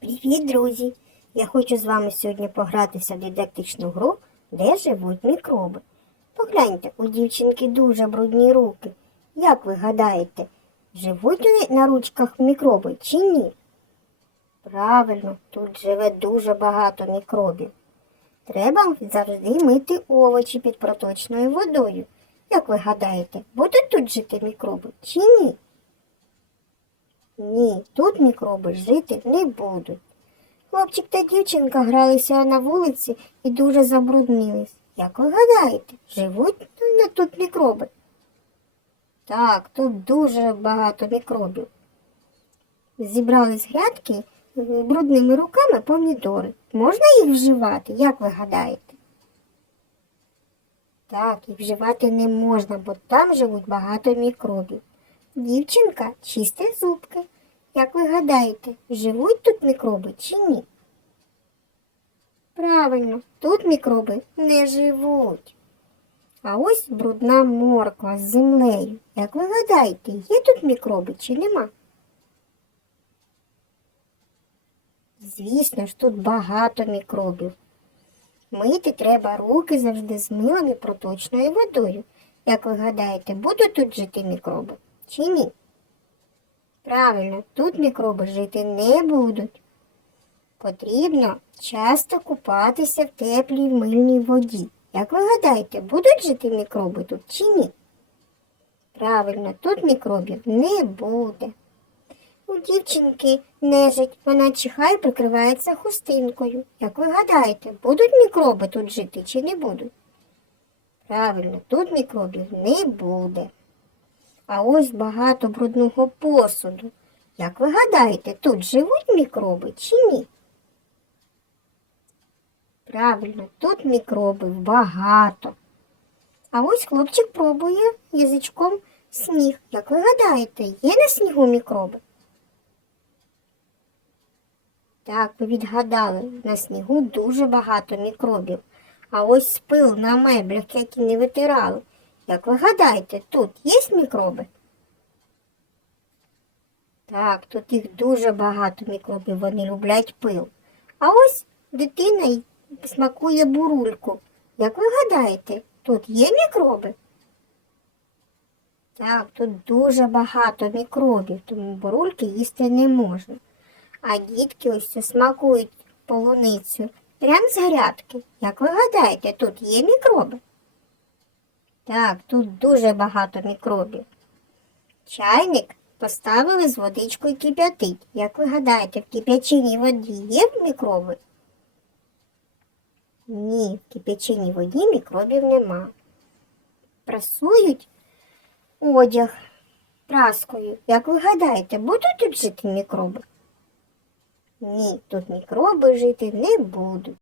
Привіт, друзі! Я хочу з вами сьогодні погратися в дидактичну гру, де живуть мікроби. Погляньте, у дівчинки дуже брудні руки. Як ви гадаєте, живуть ли на ручках мікроби чи ні? Правильно, тут живе дуже багато мікробів. Треба завжди мити овочі під проточною водою. Як ви гадаєте, будуть тут жити мікроби чи ні? Ні, тут мікроби жити не будуть. Хлопчик та дівчинка гралися на вулиці і дуже забруднились. Як ви гадаєте, живуть тут мікроби? Так, тут дуже багато мікробів. Зібрали з грядки брудними руками помідори. Можна їх вживати, як ви гадаєте? Так, їх вживати не можна, бо там живуть багато мікробів. Дівчинка чистить зубки. Як ви гадаєте, живуть тут мікроби чи ні? Правильно, тут мікроби не живуть. А ось брудна морква з землею. Як ви гадаєте, є тут мікроби чи нема? Звісно ж, тут багато мікробів. Мити треба руки завжди з милом і проточною водою. Як ви гадаєте, будуть тут жити мікроби чи ні? Правильно, тут мікроби жити не будуть. Потрібно часто купатися в теплій мильній воді. Як ви гадаєте, будуть жити мікроби тут чи ні? Правильно, тут мікробів не буде. У дівчинки нежить, вона чихає прикривається хустинкою. Як ви гадаєте, будуть мікроби тут жити чи не будуть? Правильно, тут мікробів не буде. А ось багато брудного посуду. Як ви гадаєте, тут живуть мікроби чи ні? Правильно, тут мікробів багато. А ось хлопчик пробує язичком сніг. Як ви гадаєте, є на снігу мікроби? Так, ви відгадали, на снігу дуже багато мікробів. А ось пил на меблях, які не витирали. Як ви гадаєте, тут є мікроби? Так, тут їх дуже багато мікробів, вони люблять пил. А ось дитина смакує бурульку. Як ви гадаєте, тут є мікроби? Так, тут дуже багато мікробів, тому бурульки їсти не можна. А дітки ось це смакують полуницю прямо з грядки. Як ви гадаєте, тут є мікроби? Так, тут дуже багато мікробів. Чайник поставили з водичкою кип'ятить. Як ви гадаєте, в кип'яченій воді є мікроби? Ні, в кип'яченій воді мікробів нема. Прасують одяг праскою. Як ви гадаєте, будуть тут жити мікроби? Ні, тут мікроби жити не будуть.